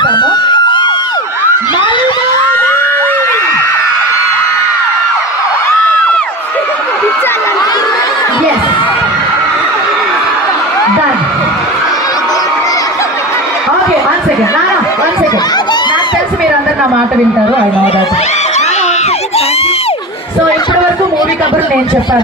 చేశాము. Yes. Done. Okay, one second. Nana, one second. నాకు తెలిసి మీరు అందరు నా మాట వింటారు. I know that. సో ఇప్పటి వరకు మూవీ కబుర్లు నేను చెప్పాను.